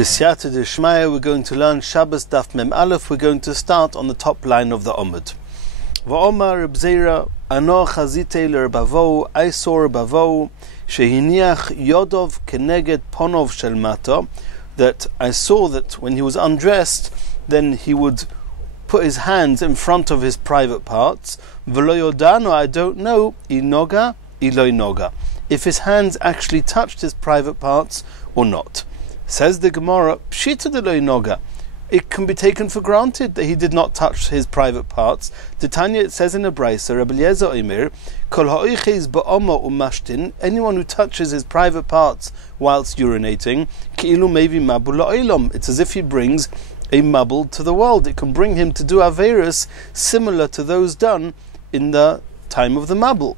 B'siyata d'shmaya, we're going to learn Shabbos Daf Mem Aleph. We're going to start on the top line of the Omid. V'omar Reb Zera, ano chazite l'Rebavo, I saw Rebavo, shehiniach yodov keneged ponov shel mata, that I saw that when he was undressed, then he would put his hands in front of his private parts. V'lo yodano, I don't know, inoga, iloi noga, if his hands actually touched his private parts or not. Says the Gemara, Pshita de lo noga. It can be taken for granted that he did not touch his private parts. The Tanya, it says in a Brisa, Rabbi Eliezer Omer, Kol ha'oiches ba'oma umashtin, anyone who touches his private parts whilst urinating, ki'ilu mevi mabul la'olam. It's as if he brings a mabul to the world. It can bring him to do averis similar to those done in the time of the mabul.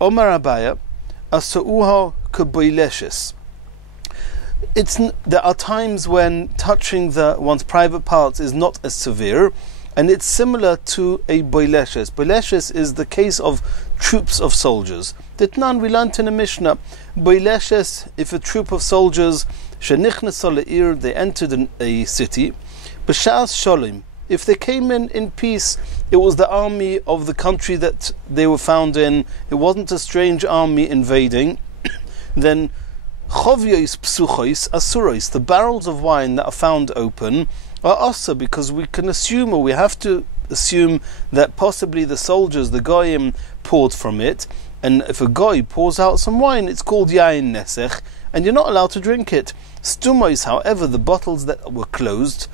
Omar Abaya, asa'uha k'boileshes. There are times when touching one's private parts is not as severe, and it's similar to a boileshes. Boileshes is the case of troops of soldiers. Ditnan, we learnt in a Mishnah, boileshes, if a troop of soldiers, shenichnas le'ir, they entered a city, b'shas sholim, if they came in peace, it was the army of the country that they were found in, it wasn't a strange army invading, then Chovyois psuchois asurois, the barrels of wine that are found open are asa, because we can assume, or we have to assume, that possibly the soldiers, the goyim, poured from it, and if a goy pours out some wine, it's called yain nesech, and you're not allowed to drink it. Stumois, however, the bottles that were closed,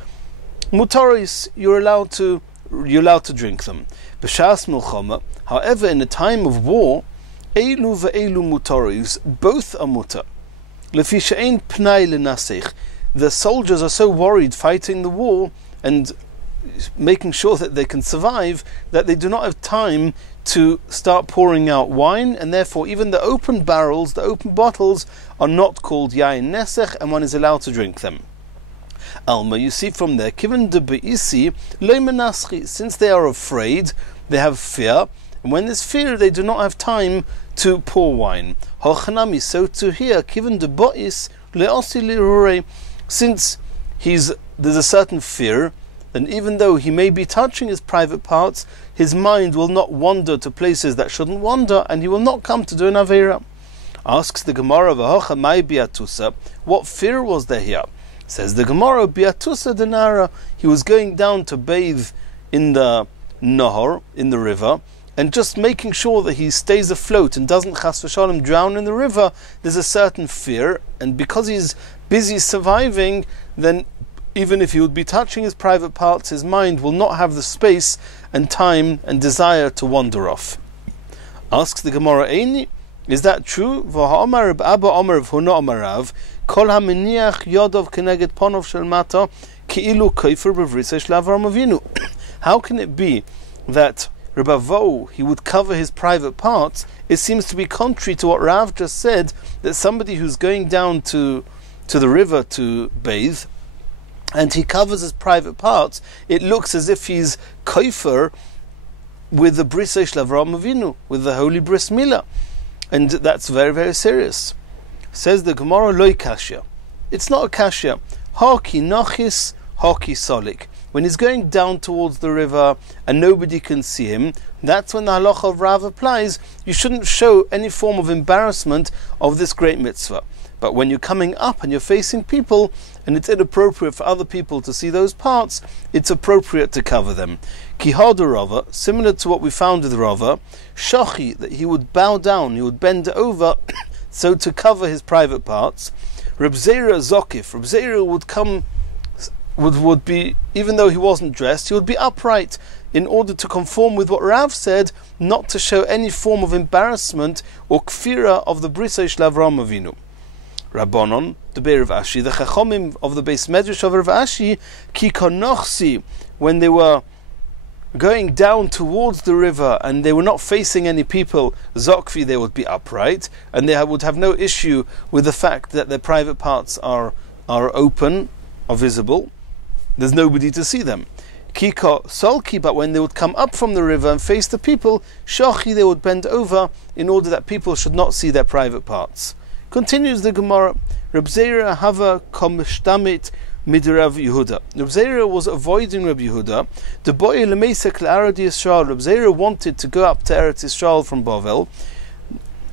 mutarois, you're allowed to drink them. B'shas milchama, however, in a time of war, elu ve'elu mutarois, both are mutar. The soldiers are so worried fighting the war and making sure that they can survive that they do not have time to start pouring out wine, and therefore even the open barrels, the open bottles, are not called yain nesech, and one is allowed to drink them. Alma, you see from there, given the be'isi lo menaschi, since they are afraid, they have fear, and when there's fear, they do not have time to pour wine. Hochanami, so to here, given the bo'is le'osi le'rurei, since there's a certain fear, then even though he may be touching his private parts, his mind will not wander to places that shouldn't wander, and he will not come to do an aveira. Asks the Gemara, v'hocha mai biatusa, what fear was there here? Says the Gemara, biatusa denara, he was going down to bathe in the nahor, in the river, and just making sure that he stays afloat and doesn't chas v'shalom drown in the river, there's a certain fear, and because he's busy surviving, then even if he would be touching his private parts, his mind will not have the space and time and desire to wander off. Asks the Gemara, Eini, is that true? V'ha'omar Reb Abba Omer v'huna Omarav, kol ha'miniach yodov keneged ponov shel mata, ki'ilu koifer b'vrisei shel Avram Avinu. How can it be that Rebavo, he would cover his private parts? It seems to be contrary to what Rav just said, that somebody who's going down to the river to bathe, and he covers his private parts, it looks as if he's koifer with the brisei shel Avraham Avinu, with the holy bris milah, and that's very, very serious. Says the Gemara, loy kashya, it's not a kashya. Haki nachis, haki solik. When he's going down towards the river and nobody can see him, that's when the halacha of Rav applies. You shouldn't show any form of embarrassment of this great mitzvah. But when you're coming up and you're facing people, and it's inappropriate for other people to see those parts, it's appropriate to cover them. Kihada Rava, similar to what we found with Rava, shachi, that he would bow down, he would bend over, so to cover his private parts. Reb Zera Zokif, Reb Zera would come, would be, even though he wasn't dressed, he would be upright in order to conform with what Rav said, not to show any form of embarrassment or kfira of the brisei shel Avraham Avinu. Rabbanon, the Be'er of Ashi, the Chachomim of the Beis Medrash of Rav Ashi, ki konochsi, when they were going down towards the river and they were not facing any people, zokfi, they would be upright, and they would have no issue with the fact that their private parts are open, are visible. There's nobody to see them. Kiko solki, but when they would come up from the river and face the people, shachi, they would bend over in order that people should not see their private parts. Continues the Gemara, Reb Zera hava komishtamit mid Rav Yehuda. Reb Zera was avoiding Reb Yehuda. The boy lemesek l'Arad Yisrael. Reb Zera wanted to go up to Eretz Yisrael from Bavel,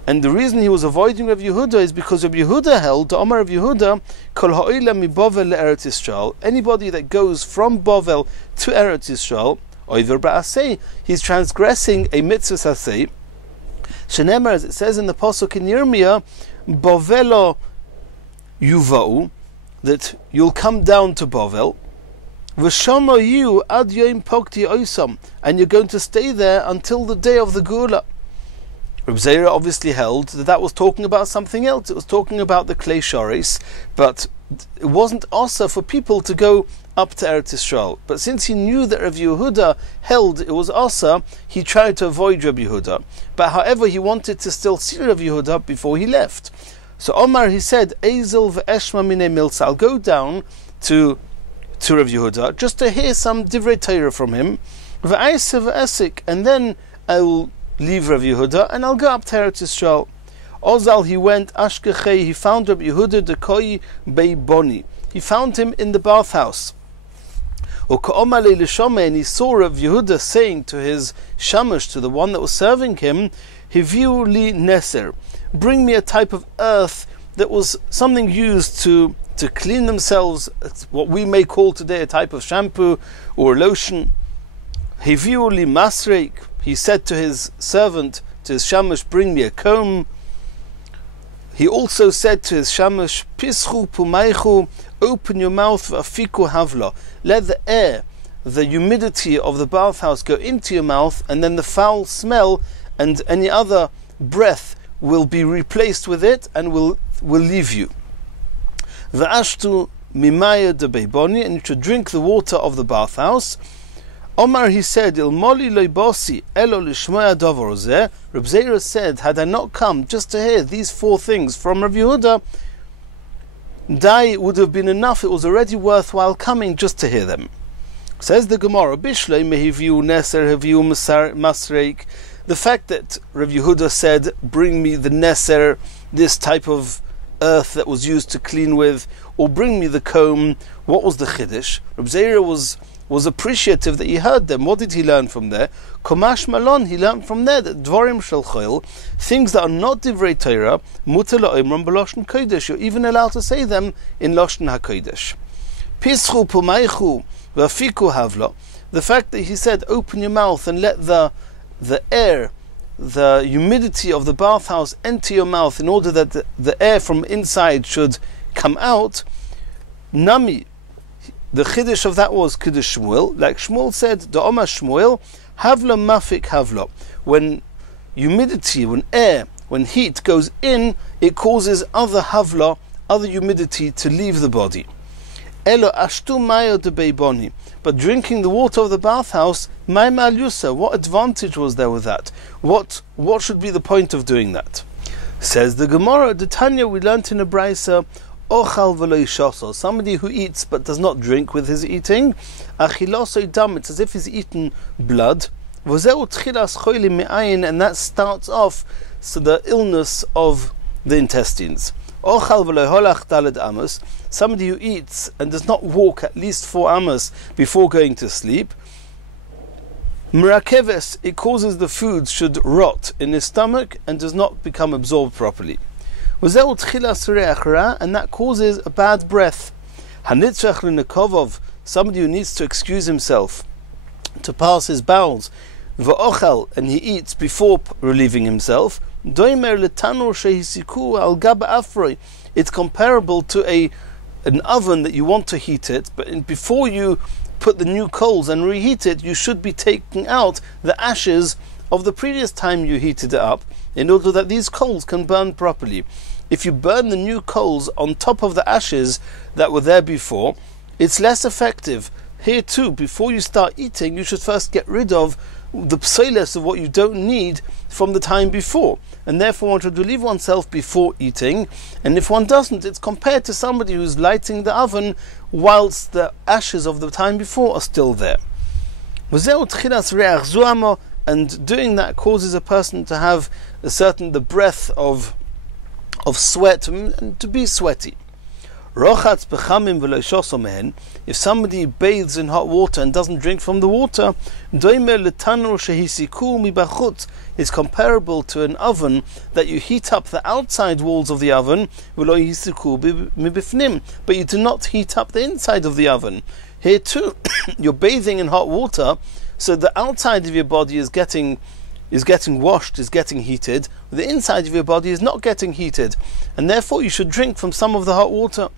and the reason he was avoiding Reb Yehuda is because Reb Yehuda held, the Omar of Yehuda, kol ha'oila mi Bavel le'Eretz Yisrael. Anybody that goes from Bavel to Eretz Yisrael, oiver ba'aseh, he's transgressing a mitzvah aseh. Shenemar, as it says in the pasuk in Yirmiyah, Bavelo yuvau, that you'll come down to Bavel, v'shama you ad yom pokti oisam, and you're going to stay there until the day of the Geula. Reb Zera obviously held that that was talking about something else. It was talking about the Klei Shoris, but it wasn't also for people to go up to Eretz Yisrael. But since he knew that Rav Yehuda held it was also, he tried to avoid Rav Yehuda. But however, he wanted to still see Rav Yehuda before he left. So Omar, he said, Ezel v'eshma minei milsa, I'll go down to Rav Yehuda just to hear some divrei Torah from him, v'aisa v'esik, and then I will leave Rav Yehuda and I'll go up to Eretz Yisrael. Ozal, he went, Ashkechei, he found Rav Yehuda dekoi bei boni. He found him in the bathhouse. And he saw Rav Yehuda saying to his shamash, to the one that was serving him, Hiviu li neser, bring me a type of earth that was something used to clean themselves, what we may call today a type of shampoo or lotion. Hiviu li masreik, he said to his servant, to his shamash, bring me a comb. He also said to his shamash, Pischu pumaichu, open your mouth, v'afiku havla. Let the air, the humidity of the bathhouse go into your mouth, and then the foul smell and any other breath will be replaced with it and will leave you. V'ashtu mimaya de beiboni, and you should drink the water of the bathhouse. Omar, he said, Ilmoli loibosi elo lishmoya davar zeh. Reb Zera said, had I not come just to hear these four things from Rav Yehuda, Dai would have been enough. It was already worthwhile coming just to hear them. Says the Gemara, Bishlei mehiviu neser heviu masreik. The fact that Rav Yehuda said, bring me the neser, this type of earth that was used to clean with, or bring me the comb, what was the chiddush? Reb Zera was appreciative that he heard them. What did he learn from there? Komash malon, he learned from there that dvarim shel chayil, things that are not divrei Torah, mutar la'omram b'loshen kodesh, you're even allowed to say them in loshen hakodesh. Pischu pumaichu v'afiku havla, the fact that he said, open your mouth and let the air, the humidity of the bathhouse enter your mouth in order that the air from inside should come out. Nami, the chiddush of that was Kiddush Shmuel, like Shmuel said, the Omar Shmuel, Havla mafik havla. When humidity, when air, when heat goes in, it causes other havla, other humidity to leave the body. Elo ashtu mayo de beiboni. But drinking the water of the bathhouse, my malusa, what advantage was there with that? What should be the point of doing that? Says the Gemara, the Tanya we learnt in a brisa, Ochal v'lo yishosol, somebody who eats but does not drink with his eating, achiloso dam, it's as if he's eaten blood, v'zeu tchilas cholim me'ayin, and that starts off the illness of the intestines. Ochal v'lo holach daled amos, somebody who eats and does not walk at least 4 amos before going to sleep, merakeves, it causes the food should rot in his stomach and does not become absorbed properly. And that causes a bad breath. Somebody who needs to excuse himself to pass his bowels, and he eats before relieving himself, it's comparable to an oven that you want to heat it, but before you put the new coals and reheat it, you should be taking out the ashes of the previous time you heated it up, in order that these coals can burn properly. If you burn the new coals on top of the ashes that were there before, it's less effective. Here too, before you start eating, you should first get rid of the psoiles of what you don't need from the time before, and therefore one should relieve oneself before eating. And if one doesn't, it's compared to somebody who's lighting the oven whilst the ashes of the time before are still there. And doing that causes a person to have the breath of of sweat and to be sweaty. Rochatz bechamim v'lo shoso mehen. If somebody bathes in hot water and doesn't drink from the water, doimer letanur shehisiku mibachutz, is comparable to an oven that you heat up the outside walls of the oven, v'lo yehisiku mibifnim, but you do not heat up the inside of the oven. Here too, you're bathing in hot water, so the outside of your body is getting washed, is getting heated. The inside of your body is not getting heated, and therefore you should drink from some of the hot water.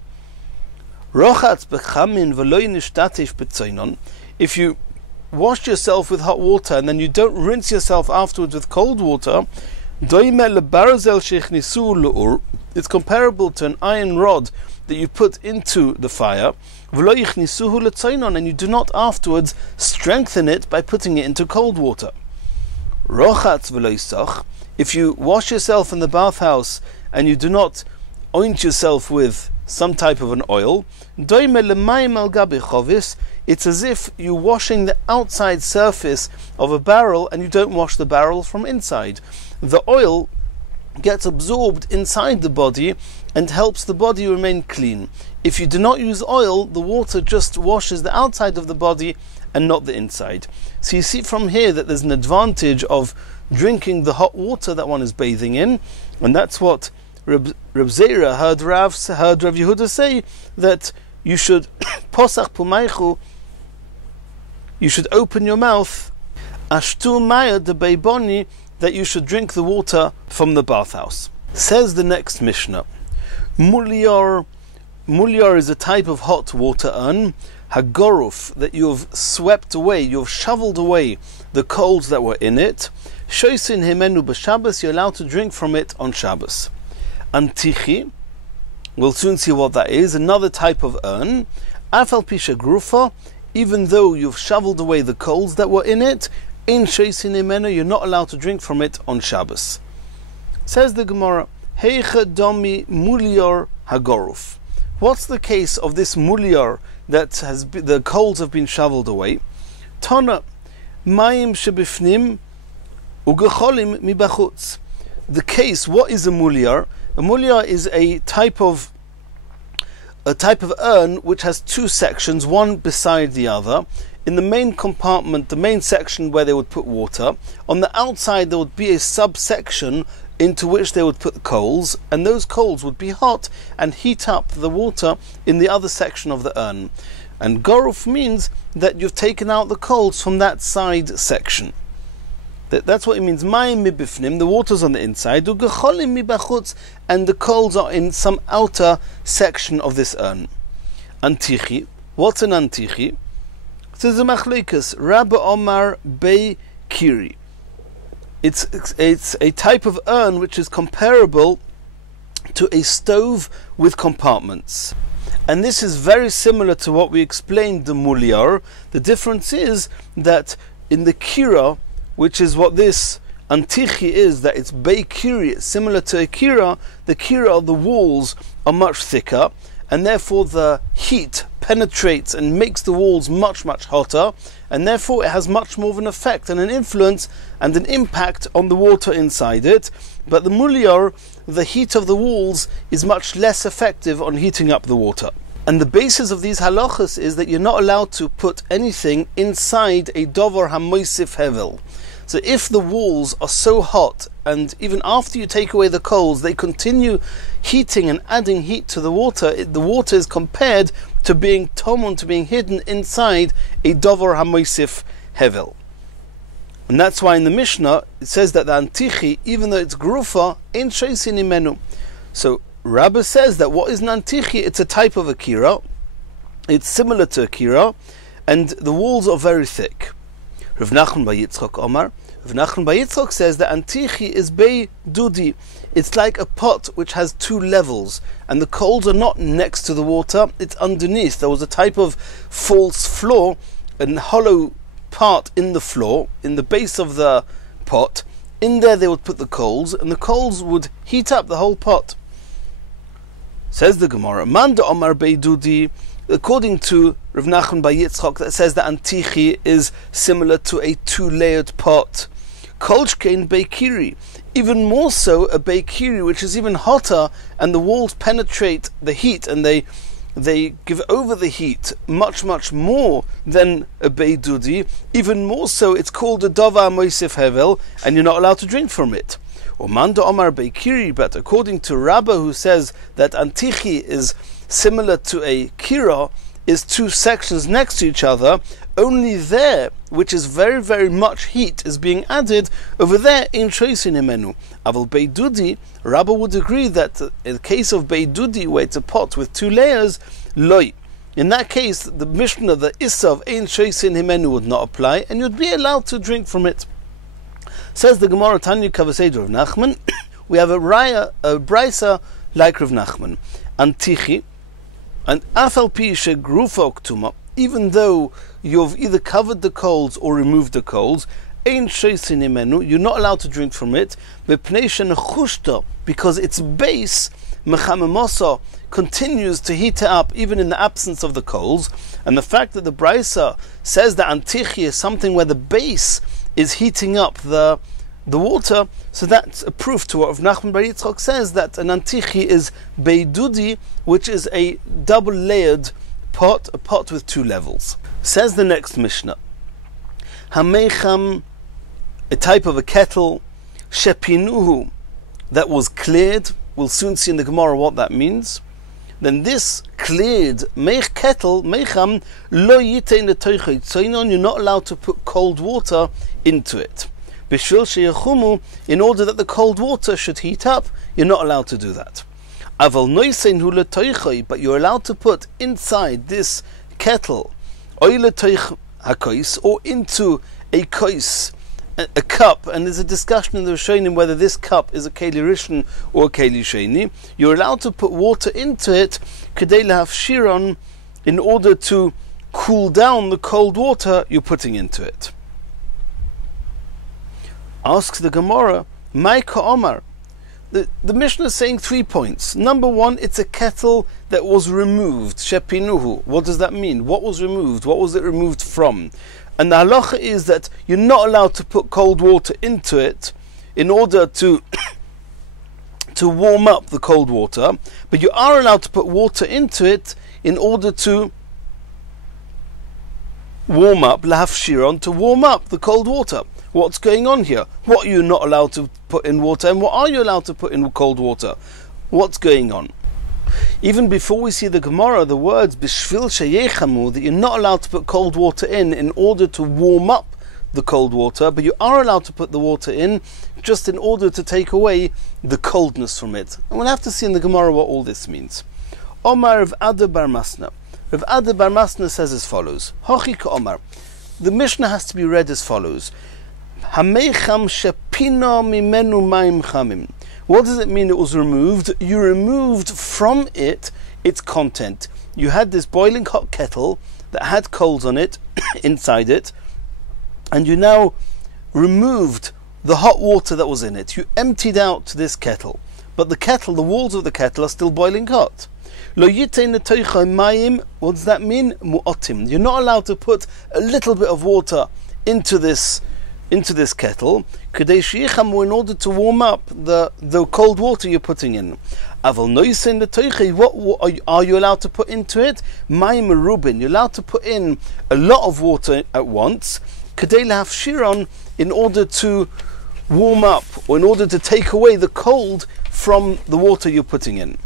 If you wash yourself with hot water and then you don't rinse yourself afterwards with cold water, it's comparable to an iron rod that you put into the fire, and you do not afterwards strengthen it by putting it into cold water. If you wash yourself in the bathhouse and you do not oint yourself with some type of an oil, it's as if you're washing the outside surface of a barrel and you don't wash the barrel from inside. The oil gets absorbed inside the body and helps the body remain clean. If you do not use oil, the water just washes the outside of the body and not the inside. So you see from here that there's an advantage of drinking the hot water that one is bathing in, and that's what Reb Zera heard Rav Yehuda say, that you should posach pumaychu, you should open your mouth, ashtu maya de beiboni, that you should drink the water from the bathhouse. Says the next Mishnah, muliar is a type of hot water urn, hagoruf, that you have swept away, you have shoveled away the coals that were in it. Shoisin himenu b'Shabbos, you're allowed to drink from it on Shabbos. Antichi, we'll soon see what that is, another type of urn. Afal pisha grufa, even though you've shoveled away the coals that were in it, in shoisin himenu, you're not allowed to drink from it on Shabbos. Says the Gemara, heicha domi mulior hagoruf. What's the case of this muliar that the coals have been shoveled away? Tana, mayim shebifnim ugecholim mibachutz. The case, what is a muliar? A muliar is a type of urn which has two sections, one beside the other. In the main compartment, the main section where they would put water, on the outside there would be a subsection into which they would put coals, and those coals would be hot and heat up the water in the other section of the urn. And goruf means that you've taken out the coals from that side section. That's what it means. Mayim mibifnim, the water's on the inside, ugecholim mibachutz, and the coals are in some outer section of this urn. Antichi, what's an antichi? It says a machleikus, Rabbi Omar Bei Kiri. It's a type of urn which is comparable to a stove with compartments. And this is very similar to what we explained, the muliar. The difference is that in the kira, which is what this antichi is, that it's bei kiri, it's similar to a kira. The kira, the walls are much thicker, and therefore the heat penetrates and makes the walls much, much hotter, and therefore it has much more of an effect and an influence and an impact on the water inside it. But the muliar, the heat of the walls, is much less effective on heating up the water. And the basis of these halachas is that you're not allowed to put anything inside a dover hamoisif hevel. So if the walls are so hot, and even after you take away the coals, they continue heating and adding heat to the water is compared to being tomon, to being hidden inside a dover hamoisif hevel. And that's why in the Mishnah it says that the antichi, even though it's grufa, ain't shoisin imenu. So Rabbi says that what is an antichi? It's a type of akira. It's similar to akira, and the walls are very thick. Rav Nachman bar Yitzchak Omar. Rav Nachman bar Yitzchak says that antichi is bei dudi. It's like a pot which has two levels, and the coals are not next to the water, it's underneath. There was a type of false floor, a hollow part in the floor, in the base of the pot. In there they would put the coals, and the coals would heat up the whole pot. Says the Gemara, Manda Omar bei dudi, according to Rav Nachman bar Yitzchak, that says that antichi is similar to a two-layered pot. Kolshkein bei kiri, even more so a beikiri, which is even hotter, and the walls penetrate the heat, and they give over the heat much, much more than a beidudi. Even more so, it's called a dova moisef hevel, and you're not allowed to drink from it. Or manda omar beikiri, but according to Rabbah, who says that antichi is similar to a kira, is two sections next to each other, only there, which is very, very much heat is being added, over there in choisin himenu. Aval beidudi, Rabbah would agree that in the case of beidudi, where it's a pot with two layers, loy. In that case, the Mishnah, the issa of ein choisin himenu would not apply, and you'd be allowed to drink from it. Says the Gemara Tanya Kavaseder of Nachman, we have a brisa like Rav Nachman. Antichi, and afal pi shegrufa ktuma, even though you've either covered the coals or removed the coals, ein sheisin imenu, you're not allowed to drink from it, because its base, mechamemosa, continues to heat it up even in the absence of the coals. And the fact that the brisa says that antichi is something where the base is heating up the water, so that's a proof to what Rav Nachman bar Yitzchak says, that an antichi is beidudi, which is a double-layered pot, a pot with two levels. Says the next Mishnah, Hamecham, a type of a kettle, shepinuhu, that was cleared. We'll soon see in the Gemara what that means. Then this cleared kettle, mecham, lo yitein letoichay tzainon, you're not allowed to put cold water into it. Bishvil sheyachumu, in order that the cold water should heat up, you're not allowed to do that. Aval noisein hu letoichay, but you're allowed to put inside this kettle, oy letoich hakois, or into a kois, a cup, and there's a discussion in the Rishonim whether this cup is a keli rishon or a keli sheni. You're allowed to put water into it, kedei lahafshiron, in order to cool down the cold water you're putting into it. Asks the Gemara, Maika Omar. The Mishnah is saying 3 points. Number one, it's a kettle that was removed. Shepinuhu. What does that mean? What was removed? What was it removed from? And the halacha is that you're not allowed to put cold water into it in order to warm up the cold water, but you are allowed to put water into it in order to warm up, lahafshiron, to warm up the cold water. What's going on here? What are you not allowed to put in water, and what are you allowed to put in cold water? What's going on? Even before we see the Gemara, the words bishvil sheyechamu, that you're not allowed to put cold water in order to warm up the cold water, but you are allowed to put the water in just in order to take away the coldness from it. And we'll have to see in the Gemara what all this means. Omar Rav Ada bar Masna. Rav Ada bar Masna says as follows. Hochi ka Omar. The Mishnah has to be read as follows. Hameicham shepina mimenu maim chamim. What does it mean it was removed? You removed from it its content. You had this boiling hot kettle that had coals on it, inside it, and you now removed the hot water that was in it. You emptied out this kettle, but the kettle, the walls of the kettle are still boiling hot. Lo yitein letoichay mayim. What does that mean? Mu'otim. You're not allowed to put a little bit of water into this kettle, in order to warm up the cold water you're putting in. What are you allowed to put into it? You're allowed to put in a lot of water at once, in order to warm up, or in order to take away the cold from the water you're putting in.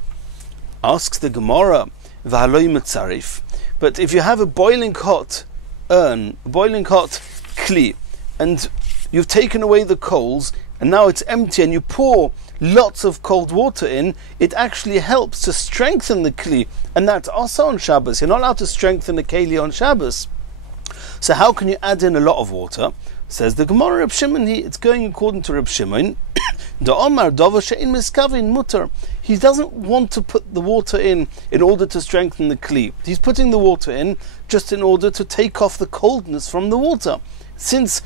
Asks the Gemara, but if you have a boiling hot urn, a boiling hot kli, and you've taken away the coals, and now it's empty, and you pour lots of cold water in, it actually helps to strengthen the kli, and that's also on Shabbos. You're not allowed to strengthen the keli on Shabbos. So how can you add in a lot of water? Says the Gemara, Reb Shimon, it's going according to Reb Shimon. The Omar Dova she'in miskavin mutar. He doesn't want to put the water in order to strengthen the kli. He's putting the water in just in order to take off the coldness from the water. Since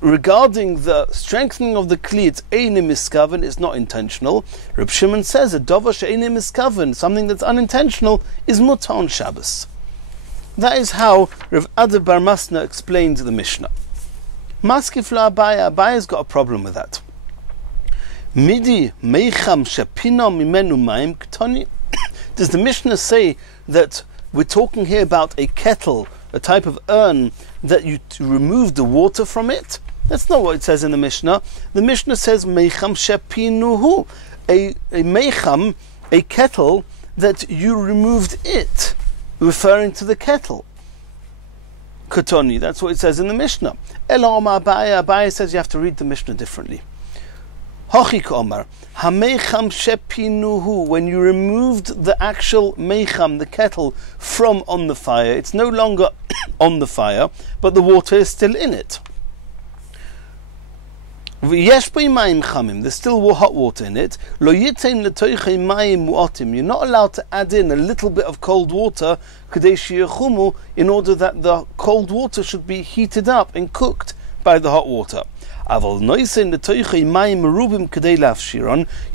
regarding the strengthening of the kli, it's einim miskaven, it's not intentional. Reb Shimon says a dova she'einim miskaven, something that's unintentional, is mutar on Shabbos. That is how Rav Ada bar Masna explained the Mishnah. Maskif la Abaya. Abaya's got a problem with that. Midi meicham shepina mimenu mayim ktoni. Does the Mishnah say that we're talking here about a kettle, a type of urn, that you remove the water from it? That's not what it says in the Mishnah. The Mishnah says meicham shepinuhu, a meicham, a kettle that you removed it, referring to the kettle. Kotoni, that's what it says in the Mishnah. Elam Abaya, Abaya says you have to read the Mishnah differently. Hochik Omar, hameicham shepinuhu, when you removed the actual meicham, the kettle, from on the fire, it's no longer on the fire, but the water is still in it. There's still hot water in it. You're not allowed to add in a little bit of cold water in order that the cold water should be heated up and cooked by the hot water. You're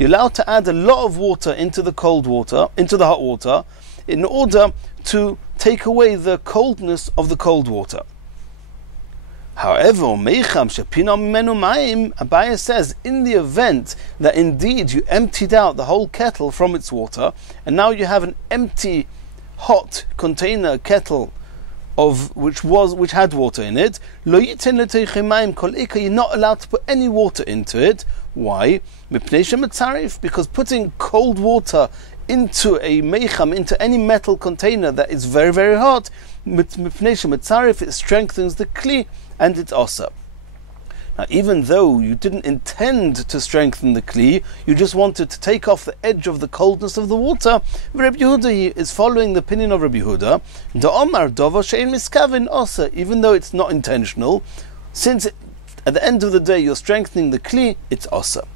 allowed to add a lot of water into the cold water, into the hot water, in order to take away the coldness of the cold water. However, Abaya says, in the event that indeed you emptied out the whole kettle from its water, and now you have an empty, hot container kettle of which had water in it, you're not allowed to put any water into it. Why? Because putting cold water into a meicham, into any metal container that is very, very hot, it strengthens the kli and it's osa. Now, even though you didn't intend to strengthen the kli, you just wanted to take off the edge of the coldness of the water, Rabbi Yehuda is following the opinion of Rabbi Yehuda, even though it's not intentional, since at the end of the day you're strengthening the kli, it's osa.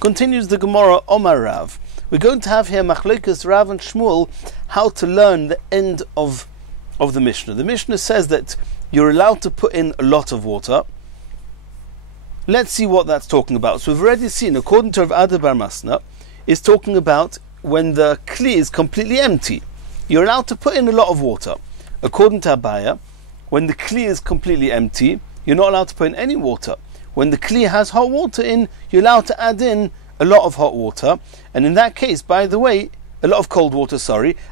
Continues the Gemara, Omar Rav. We're going to have here Machlokes Rav and Shmuel, how to learn the end of the Mishnah. The Mishnah says that you're allowed to put in a lot of water. Let's see what that's talking about. So we've already seen, according to Rav Ada bar Masna, is talking about when the kli is completely empty. You're allowed to put in a lot of water. According to Abaya, when the kli is completely empty, you're not allowed to put in any water. When the kli has hot water in, you're allowed to add in a lot of hot water, and in that case, by the way, a lot of cold water,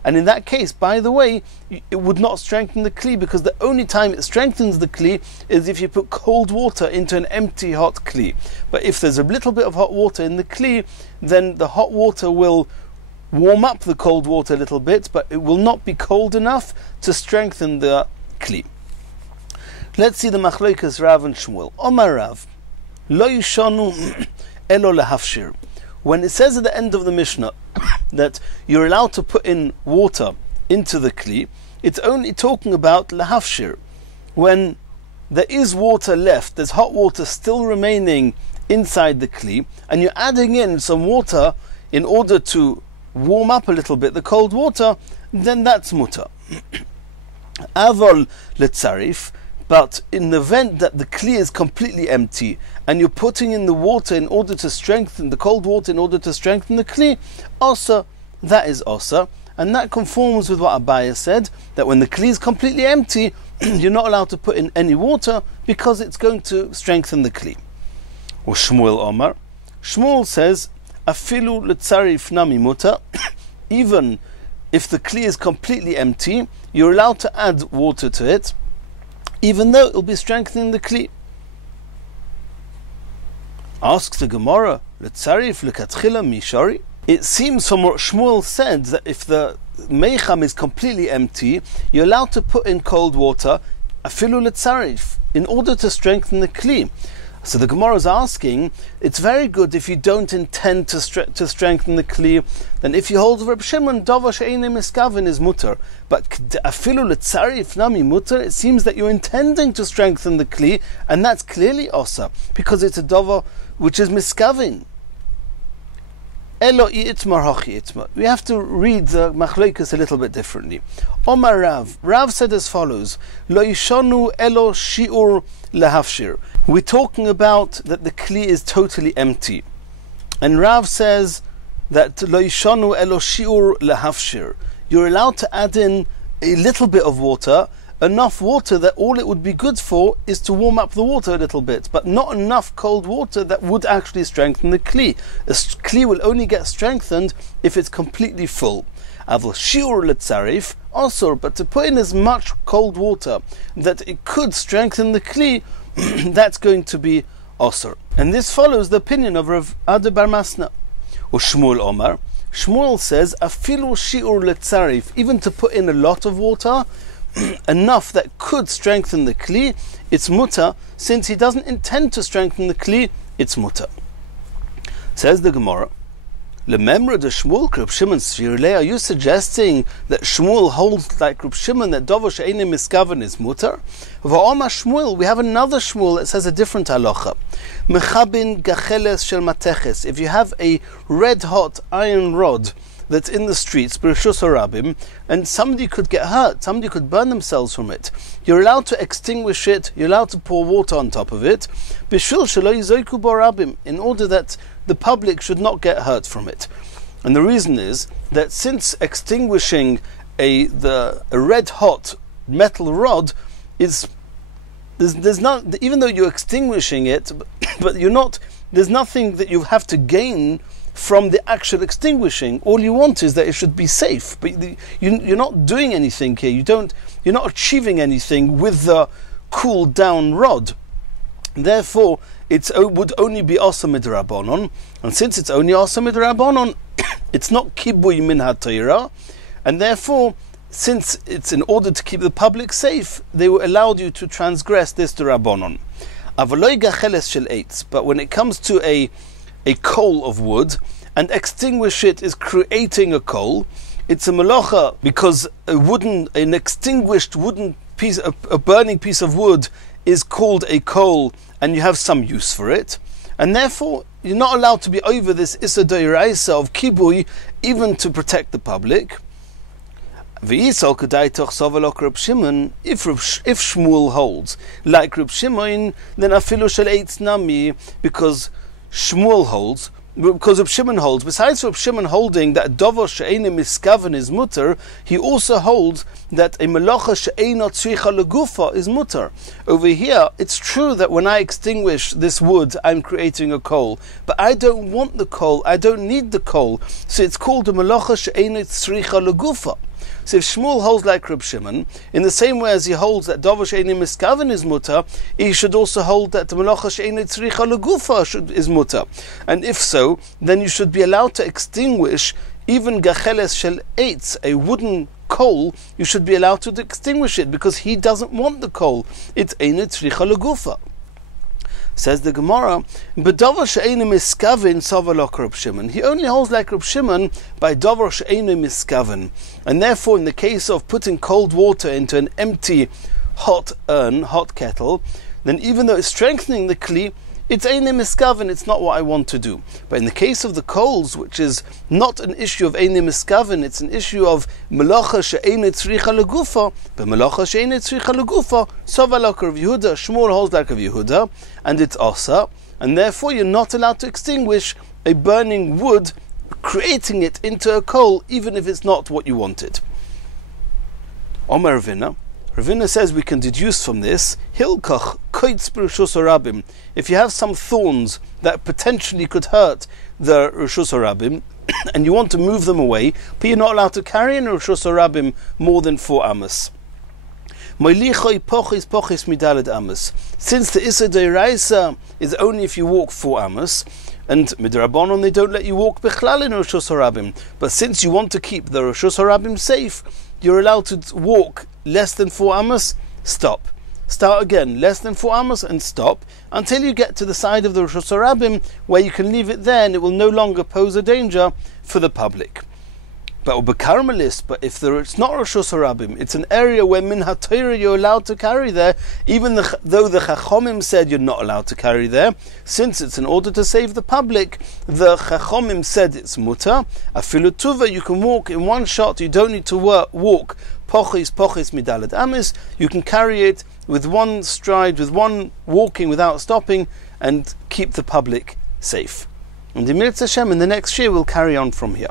and in that case, by the way, it would not strengthen the kli, because the only time it strengthens the kli is if you put cold water into an empty hot kli. But if there's a little bit of hot water in the kli, then the hot water will warm up the cold water a little bit, but it will not be cold enough to strengthen the kli. Let's see the Machlokes Rav and Shmuel. Omar Rav, lo yishanu elo lehafshir. When it says at the end of the Mishnah that you're allowed to put in water into the kli, it's only talking about lehafshir. When there is water left, there's hot water still remaining inside the kli, and you're adding in some water in order to warm up a little bit the cold water, then that's mutter. Avol letzarif. But in the event that the kli is completely empty and you're putting in the water in order to strengthen the cold water, in order to strengthen the kli, osa, that is osa, and that conforms with what Abaya said, that when the kli is completely empty, you're not allowed to put in any water because it's going to strengthen the kli. Or Shmuel Omar. Shmuel says, afilu letzarif nami muta, even if the kli is completely empty, you're allowed to add water to it, even though it will be strengthening the kli. Asks the Gemara, Letzarif lekatchila mishari. It seems from what Shmuel said that if the meicham is completely empty, you're allowed to put in cold water, afilu letzarif, in order to strengthen the kli. So the Gemara is asking, it's very good if you don't intend to strengthen the kli, then if you hold Reb Shimon, Dava she'einem miskavin is mutter. But afilu letzarif nami mutter, it seems that you're intending to strengthen the kli, and that's clearly osa, because it's a Dava which is miskavin. Elo itmar hochi itmar. We have to read the Machlokes a little bit differently. Omar Rav. Rav said as follows, Lo yishonu elo shi'ur lehafshir. We're talking about that the kli is totally empty. And Rav says that Lo yishonu elo shi'ur lehafshir. You're allowed to add in a little bit of water, enough water that all it would be good for is to warm up the water a little bit, but not enough cold water that would actually strengthen the kli. A kli will only get strengthened if it's completely full. Avol shiur letzarif also, but to put in as much cold water that it could strengthen the kli, that's going to be osur. And this follows the opinion of Rav Ada bar Masna. Or Shmuel Omar. Shmuel says, afilu shiur letzarif, even to put in a lot of water, enough that could strengthen the kli, it's mutter. Since he doesn't intend to strengthen the kli, it's mutter. Says the Gemara, Lememra de Shmuel Reb Shimon Svirle, are you suggesting that Shmuel holds like Reb Shimon that Dover she'eini miskaven is mutter? V'omar Shmuel, we have another Shmuel that says a different halacha. Mechabin gacheles shel mateches. If you have a red-hot iron rod that's in the streets, b'reshus harabim, and somebody could get hurt, somebody could burn themselves from it, you're allowed to extinguish it, you're allowed to pour water on top of it, b'shul shelo yizoiku bo rabim, in order that the public should not get hurt from it. And the reason is that since extinguishing a red-hot metal rod is there's not, even though you're extinguishing it, but you're not, there's nothing that you have to gain from the actual extinguishing. All you want is that it should be safe, but you're not doing anything here. You're not achieving anything with the cooled down rod. Therefore, it would only be asa midrabanon, and since it's only asa midrabanon, it's not kibui min hatayra, and therefore, since it's in order to keep the public safe, they were allowed you to transgress this drabanon. Avaloi gacheles shel eitz, but when it comes to a coal of wood, and extinguish it is creating a coal, it's a melacha, because an extinguished wooden piece, a burning piece of wood is called a coal, and you have some use for it, and therefore you're not allowed to be over this issa d'oraisa of kibui, even to protect the public. If Shmuel holds like Reb Shimon, then afilu shel eitz nami, because Shmuel holds, because Reb Shimon holds, besides Reb Shimon holding that dover she'eini miskaven is mutter, he also holds that a melacha she'eina tzricha legufa is mutter. Over here, it's true that when I extinguish this wood, I'm creating a coal, but I don't want the coal, I don't need the coal, so it's called a melacha she'eina tzricha legufa. So if Shmuel holds like Reb Shimon, in the same way as he holds that dover she'eini miskaven is mutter, he should also hold that the melacha she'eini tzricha legufa is mutter. And if so, then you should be allowed to extinguish even gacheles shel eitz, a wooden coal, you should be allowed to extinguish it, because he doesn't want the coal. It's eini tzricha legufa. Says the Gemara, "B'davar she'eini miskaven savalok Reb Shimon." He only holds like Reb Shimon by davar she'eini miskaven, and therefore, in the case of putting cold water into an empty hot urn, hot kettle, then even though it's strengthening the kli, it's eini miskaven. It's not what I want to do. But in the case of the coals, which is not an issue of eini miskaven, it's an issue of melacha she'eini tzricha legufa. But melacha she'eini tzricha legufa, savalok Rav Yehuda. Shmuel holds like Rav Yehuda, and it's asa, and therefore you're not allowed to extinguish a burning wood, creating it into a coal, even if it's not what you wanted. Omer Ravina. Ravina says we can deduce from this, Hilkach koitz b'reshus harabim. If you have some thorns that potentially could hurt the reshus harabim, and you want to move them away, but you're not allowed to carry in reshus harabim more than 4 amos. Moilichoi pochis midaled amos. Since the issa d'oraisa is only if you walk 4 amos, and midrabanon they don't let you walk bechlal in reshus harabim. But since you want to keep the reshus harabim safe, you're allowed to walk less than 4 amos, stop. Start again, less than 4 amos, and stop, until you get to the side of the reshus harabim, where you can leave it there, and it will no longer pose a danger for the public. But if it's not reshus harabim, it's an area where min haTorah you're allowed to carry there, even though the chachomim said you're not allowed to carry there, since it's in order to save the public, the chachomim said it's mutter. Afilu tuva, you can walk in one shot, you don't need to walk pochis midaled amis, you can carry it with one stride, with one walking without stopping, and keep the public safe. And in the next shir we'll carry on from here.